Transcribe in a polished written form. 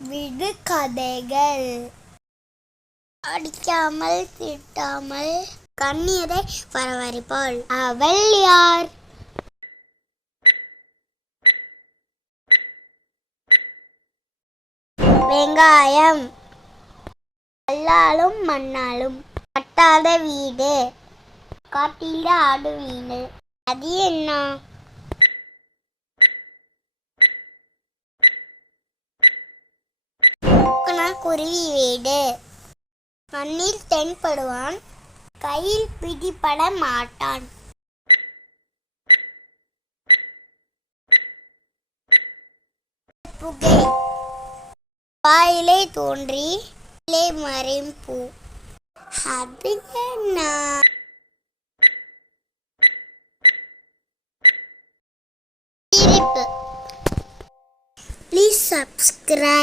விடுகதைகள். அடிக்காமல் திட்டாமல் கண்ணீரை வரவழைப்பாள், அவள் யார்? வெங்காயம். கல்லாலும் மண்ணாலும் கட்டாத வீடு, காட்டில ஆடு வீடு. அது என்ன? குருவி வீடு. மண்ணில் தென்படுவான், கையில் பிடிபட மாட்டான். புகை. வாயிலே தோன்றி மறையும் பூ, அது என்ன? Please subscribe.